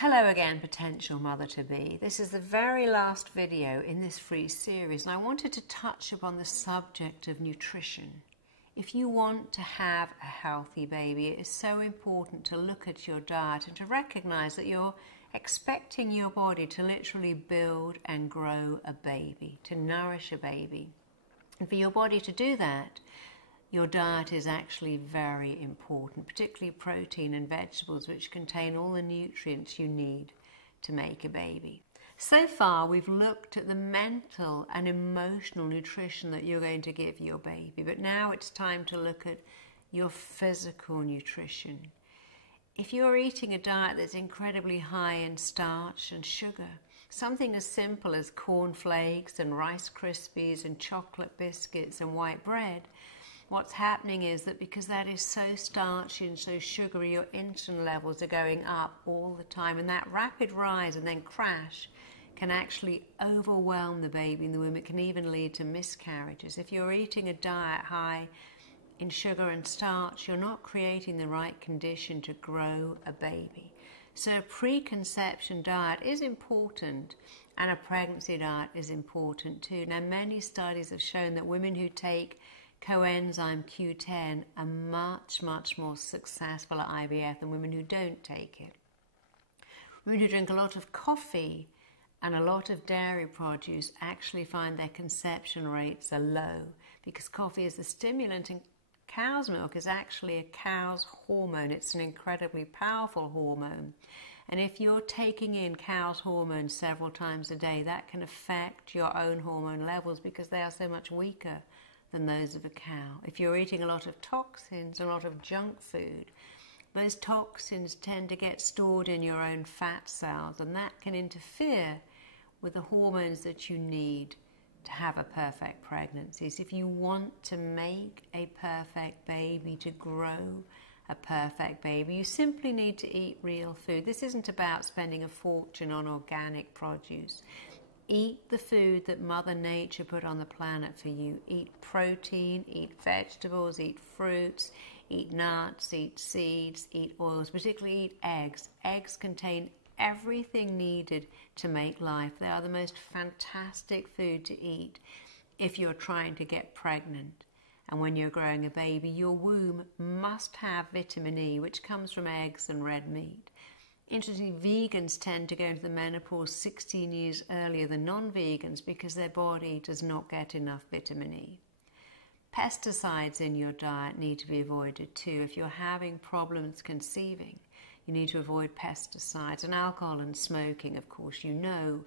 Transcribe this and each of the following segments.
Hello again, potential mother-to-be. This is the very last video in this free series, and I wanted to touch upon the subject of nutrition. If you want to have a healthy baby, it is so important to look at your diet and to recognize that you're expecting your body to literally build and grow a baby, to nourish a baby. And for your body to do that, your diet is actually very important, particularly protein and vegetables, which contain all the nutrients you need to make a baby. So far, we've looked at the mental and emotional nutrition that you're going to give your baby, but now it's time to look at your physical nutrition. If you're eating a diet that's incredibly high in starch and sugar, something as simple as cornflakes and Rice Krispies and chocolate biscuits and white bread, what's happening is that because that is so starchy and so sugary, your insulin levels are going up all the time, and that rapid rise and then crash can actually overwhelm the baby in the womb. It can even lead to miscarriages. If you're eating a diet high in sugar and starch, you're not creating the right condition to grow a baby. So a preconception diet is important, and a pregnancy diet is important too. Now, many studies have shown that women who take coenzyme Q10 are much more successful at IVF than women who don't take it. Women who drink a lot of coffee and a lot of dairy produce actually find their conception rates are low, because coffee is a stimulant and cow's milk is actually a cow's hormone. It's an incredibly powerful hormone. And if you're taking in cow's hormones several times a day, that can affect your own hormone levels because they are so much weaker than those of a cow. If you're eating a lot of toxins, a lot of junk food, those toxins tend to get stored in your own fat cells, and that can interfere with the hormones that you need to have a perfect pregnancy. So if you want to make a perfect baby, to grow a perfect baby, you simply need to eat real food. This isn't about spending a fortune on organic produce. Eat the food that Mother Nature put on the planet for you. Eat protein, eat vegetables, eat fruits, eat nuts, eat seeds, eat oils, particularly eat eggs. Eggs contain everything needed to make life. They are the most fantastic food to eat if you're trying to get pregnant. And when you're growing a baby, your womb must have vitamin E, which comes from eggs and red meat. Interestingly, vegans tend to go into the menopause 16 years earlier than non-vegans because their body does not get enough vitamin E. Pesticides in your diet need to be avoided too. If you're having problems conceiving, you need to avoid pesticides. And alcohol and smoking, of course, you know,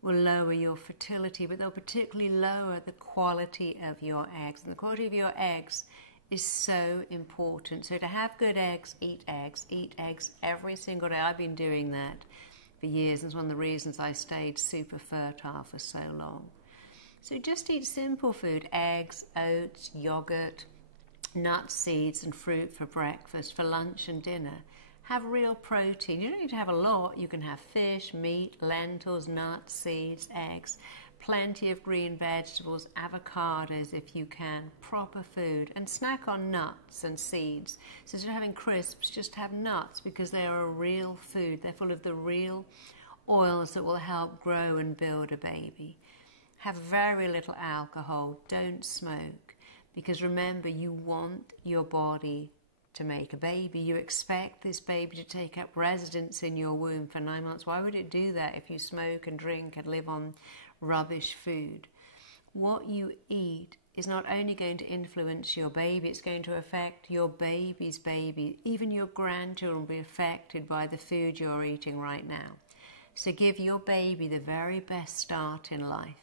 will lower your fertility, but they'll particularly lower the quality of your eggs. And the quality of your eggs is so important. So to have good eggs, eat eggs every single day. I've been doing that for years, and it's one of the reasons I stayed super fertile for so long. So just eat simple food: eggs, oats, yogurt, nuts, seeds and fruit for breakfast, for lunch and dinner. Have real protein. You don't need to have a lot. You can have fish, meat, lentils, nuts, seeds, eggs, plenty of green vegetables, avocados if you can, proper food, and snack on nuts and seeds. So instead of having crisps, just have nuts, because they are a real food. They're full of the real oils that will help grow and build a baby. Have very little alcohol. Don't smoke, because remember, you want your body to make a baby. You expect this baby to take up residence in your womb for 9 months. Why would it do that if you smoke and drink and live on rubbish food? What you eat is not only going to influence your baby, it's going to affect your baby's baby. Even your grandchildren will be affected by the food you're eating right now. So give your baby the very best start in life.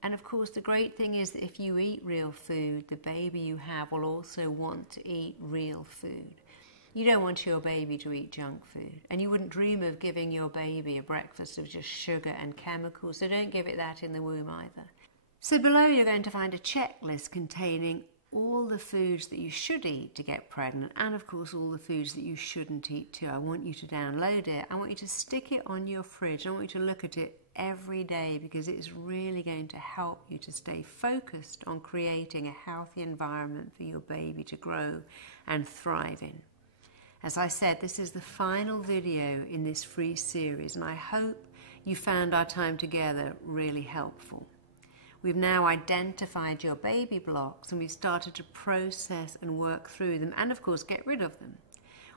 And of course, the great thing is that if you eat real food, the baby you have will also want to eat real food. You don't want your baby to eat junk food, and you wouldn't dream of giving your baby a breakfast of just sugar and chemicals, so don't give it that in the womb either. So below you're going to find a checklist containing all the foods that you should eat to get pregnant, and of course all the foods that you shouldn't eat too. I want you to download it. I want you to stick it on your fridge. I want you to look at it every day, because it is really going to help you to stay focused on creating a healthy environment for your baby to grow and thrive in. As I said, this is the final video in this free series, and I hope you found our time together really helpful. We've now identified your baby blocks, and we've started to process and work through them, and of course get rid of them.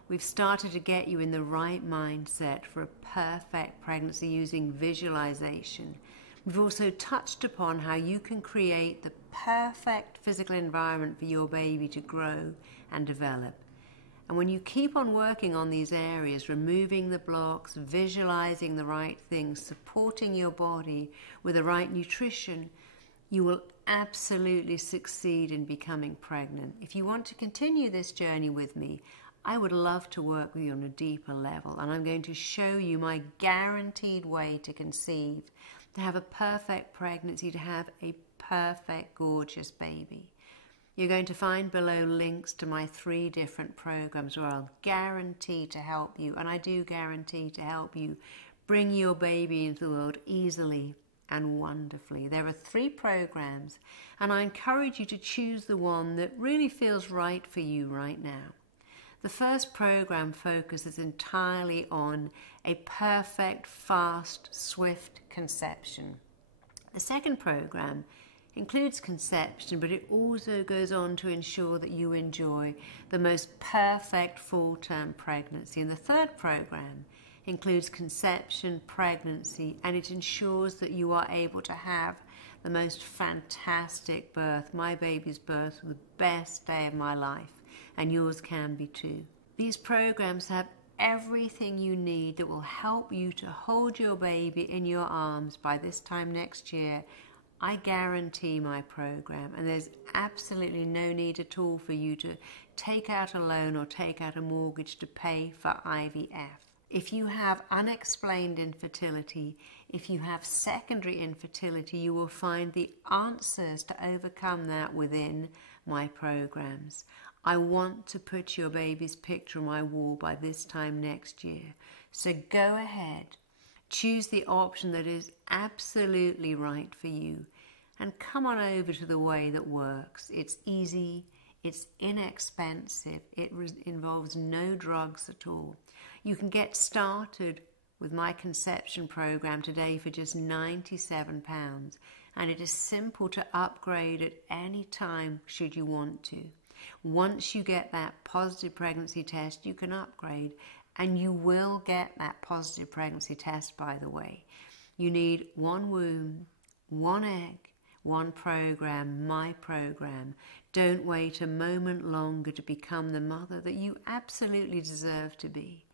We've started to get you in the right mindset for a perfect pregnancy using visualization. We've also touched upon how you can create the perfect physical environment for your baby to grow and develop. And when you keep on working on these areas, removing the blocks, visualizing the right things, supporting your body with the right nutrition, you will absolutely succeed in becoming pregnant. If you want to continue this journey with me, I would love to work with you on a deeper level, and I'm going to show you my guaranteed way to conceive, to have a perfect pregnancy, to have a perfect, gorgeous baby. You're going to find below links to my 3 different programs where I'll guarantee to help you, and I do guarantee to help you bring your baby into the world easily and wonderfully. There are 3 programs, and I encourage you to choose the one that really feels right for you right now. The first program focuses entirely on a perfect, fast, swift conception. The second program includes conception, but it also goes on to ensure that you enjoy the most perfect full-term pregnancy. And the third program includes conception, pregnancy, and it ensures that you are able to have the most fantastic birth. My baby's birth was the best day of my life, and yours can be too. These programs have everything you need that will help you to hold your baby in your arms by this time next year. I guarantee my program, and there's absolutely no need at all for you to take out a loan or take out a mortgage to pay for IVF. If you have unexplained infertility, if you have secondary infertility, you will find the answers to overcome that within my programs. I want to put your baby's picture on my wall by this time next year. So go ahead, choose the option that is absolutely right for you, and come on over to the way that works. It's easy, it's inexpensive, it involves no drugs at all. You can get started with my conception program today for just £97, and it is simple to upgrade at any time should you want to. Once you get that positive pregnancy test, you can upgrade, and you will get that positive pregnancy test, by the way. You need 1 womb, 1 egg, 1 program, my program. Don't wait a moment longer to become the mother that you absolutely deserve to be.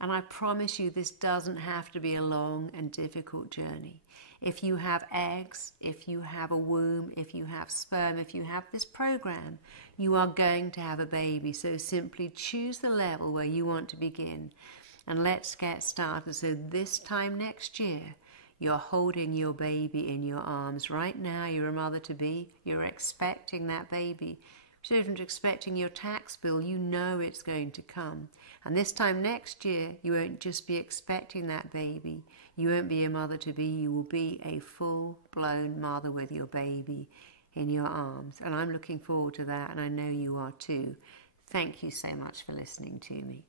And I promise you, this doesn't have to be a long and difficult journey. If you have eggs, if you have a womb, if you have sperm, if you have this program, you are going to have a baby. So simply choose the level where you want to begin, and let's get started. So this time next year, you're holding your baby in your arms. Right now, you're a mother-to-be. You're expecting that baby. So if you're expecting your tax bill, you know it's going to come. And this time next year, you won't just be expecting that baby. You won't be a mother-to-be. You will be a full-blown mother with your baby in your arms. And I'm looking forward to that, and I know you are too. Thank you so much for listening to me.